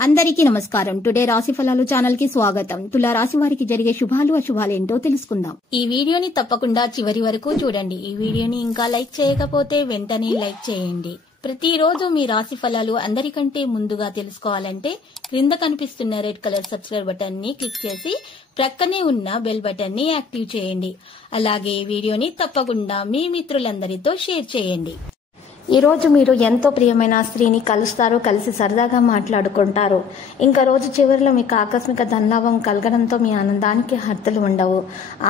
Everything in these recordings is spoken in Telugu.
అందరికీ నమస్కారం. టుడే రాశి ఫలాలు ఛానల్ కి స్వాగతం. తులా రాశి వారికి జరిగే శుభాలు అశుభాలు ఏంటో తెలుసుకుందాం. ఈ వీడియోని తప్పకుండా చివరి వరకు చూడండి. ఈ వీడియోని ఇంకా లైక్ చేయకపోతే వెంటనే లైక్ చేయండి. ప్రతిరోజు మీ రాశి ఫలాలు అందరికంటే ముందుగా తెలుసుకోవాలంటే క్రింద కనిపిస్తున్న రెడ్ కలర్ సబ్స్క్రైబ్ బటన్ ని క్లిక్ చేసి ప్రక్కనే ఉన్న బెల్ బటన్ ని యాక్టివ్ చేయండి. అలాగే వీడియోని తప్పకుండా మీ మిత్రులందరితో షేర్ చేయండి. ఈ రోజు మీరు ఎంతో ప్రియమైన స్త్రీని కలుస్తారు, కలిసి సరదాగా మాట్లాడుకుంటారు. ఇంకా రోజు చివరిలో మీకు ఆకస్మిక ధనలాభం కలగడంతో మీ ఆనందానికి హద్దులు ఉండవు.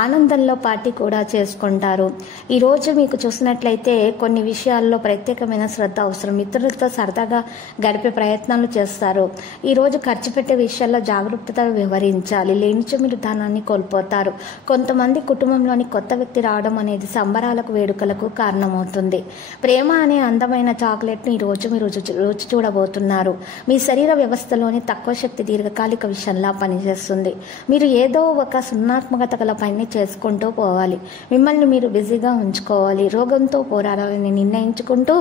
ఆనందంలో పార్టీ కూడా చేసుకుంటారు. ఈ రోజు మీకు చూసినట్లయితే కొన్ని విషయాల్లో ప్రత్యేకమైన శ్రద్ధ అవసరం. మిత్రులతో సరదాగా గడిపే ప్రయత్నాలు చేస్తారు. ఈ రోజు ఖర్చు పెట్టే విషయాల్లో జాగ్రత్తగా వ్యవహరించాలి, లేనిచో మీరు ధనాన్ని కోల్పోతారు. కొంతమంది కుటుంబంలోని కొత్త వ్యక్తి రావడం అనేది సంబరాలకు వేడుకలకు కారణమవుతుంది. ప్రేమ అనే అందమైన చాక్లెట్ ని ఈ రోజు మీరు రుచి చూడబోతున్నారు. మీ శరీర వ్యవస్థలోని తక్కువ శక్తి దీర్ఘకాలిక విషయంలా పనిచేస్తుంది. మీరు ఏదో ఒక సున్నాత్మకత గల పని చేసుకుంటూ పోవాలి. మిమ్మల్ని మీరు బిజీగా ఉంచుకోవాలి. రోగంతో పోరాడాలని నిర్ణయించుకుంటూ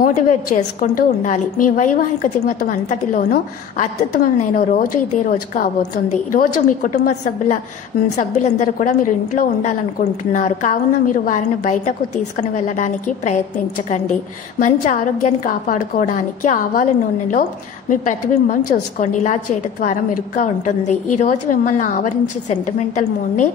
మోటివేట్ చేసుకుంటూ ఉండాలి. మీ వైవాహిక జీవితం అంతటిలోనూ అత్యుత్తమమైన రోజు ఇదే రోజు కాబోతుంది. రోజు మీ కుటుంబ సభ్యులందరూ కూడా మీరు ఇంట్లో ఉండాలనుకుంటున్నారు. కావున మీరు వారిని బయటకు తీసుకుని వెళ్ళడానికి ప్రయత్నించకండి. మంచి ఆరోగ్యాన్ని కాపాడుకోవడానికి ఆవాల నూనెలో మీ ప్రతిబింబం చూసుకోండి. ఇలా చేయడం ద్వారా మెరుగ్గా ఉంటుంది. ఈ రోజు మిమ్మల్ని ఆవరించి సెంటిమెంటల్ మూడ్ని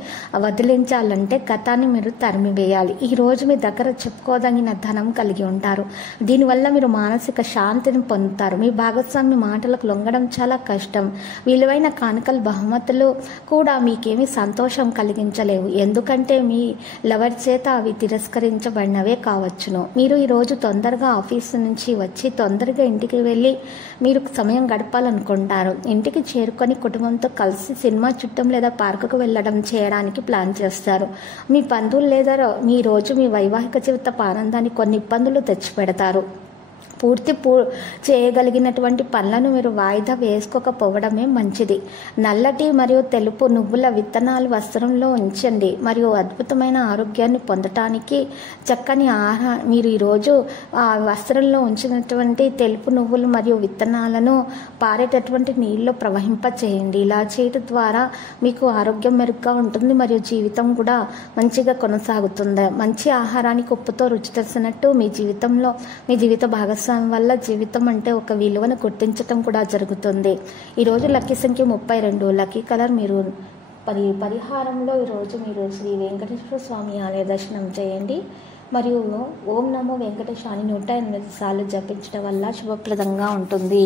వదిలించాలంటే గతాన్ని మీరు తరిమివేయాలి. ఈ రోజు మీ దగ్గర చెప్పుకోదగిన ధనం కలిగి ఉంటారు. దీనివల్ల మీరు మానసిక శాంతిని పొందుతారు. మీ భాగస్వామి మాటలకు లొంగడం చాలా కష్టం. విలువైన కానుకలు బహుమతులు కూడా మీకేమీ సంతోషం కలిగించలేవు, ఎందుకంటే మీ లవర్ చేత అవి తిరస్కరించబడినవే కావచ్చును. మీరు ఈ రోజు తొందరగా ఆఫీసు నుంచి వచ్చి తొందరగా ఇంటికి వెళ్ళి మీరు సమయం గడపాలనుకుంటారు. ఇంటికి చేరుకొని కుటుంబంతో కలిసి సినిమా చుట్టం లేదా పార్కుకు వెళ్ళడం చేయడానికి ప్లాన్ చేస్తారు. మీ బంధువులు లేదా మీ రోజు మీ వైవాహిక జీవిత ఆనందాన్ని కొన్ని ఇబ్బందులు తెచ్చిపెడతారు. పూర్తి చేయగలిగినటువంటి పనులను మీరు వాయిదా వేసుకోకపోవడమే మంచిది. నల్లటి మరియు తెలుపు నువ్వుల విత్తనాలు వస్త్రంలో ఉంచండి మరియు అద్భుతమైన ఆరోగ్యాన్ని పొందటానికి చక్కని మీరు ఈరోజు ఆ వస్త్రంలో ఉంచినటువంటి తెలుపు నువ్వులు మరియు విత్తనాలను పారేటటువంటి నీళ్ళలో ప్రవహింపచేయండి. ఇలా చేయడం ద్వారా మీకు ఆరోగ్యం మెరుగ్గా ఉంటుంది మరియు జీవితం కూడా మంచిగా కొనసాగుతుంది. మంచి ఆహారానికి ఉప్పుతో రుచి తెలిసినట్టు మీ జీవిత భాగస్వామి వల్ల జీవితం అంటే ఒక విలువను గుర్తించటం కూడా జరుగుతుంది. ఈరోజు లక్కీ సంఖ్య 32. లక్కీ కలర్ మీరు పరిహారంలో ఈరోజు మీరు శ్రీ వెంకటేశ్వర స్వామి ఆలయ దర్శనం చేయండి మరియు ఓం నమో వెంకటేశాని 108 సార్లు జపించడం వల్ల శుభప్రదంగా ఉంటుంది.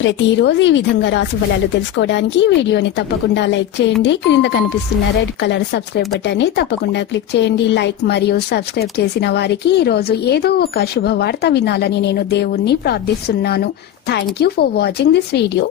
ప్రతిరోజు ఈ విధంగా రాశి ఫలాలు తెలుసుకోవడానికి వీడియోని తప్పకుండా లైక్ చేయండి. క్రింద కనిపిస్తున్న రెడ్ కలర్ సబ్స్క్రైబ్ బటన్ ని తప్పకుండా క్లిక్ చేయండి. లైక్ మరియు సబ్స్క్రైబ్ చేసిన వారికి ఈ రోజు ఏదో ఒక శుభవార్త వినాలని నేను దేవుణ్ణి ప్రార్థిస్తున్నాను. Thank you for watching this video.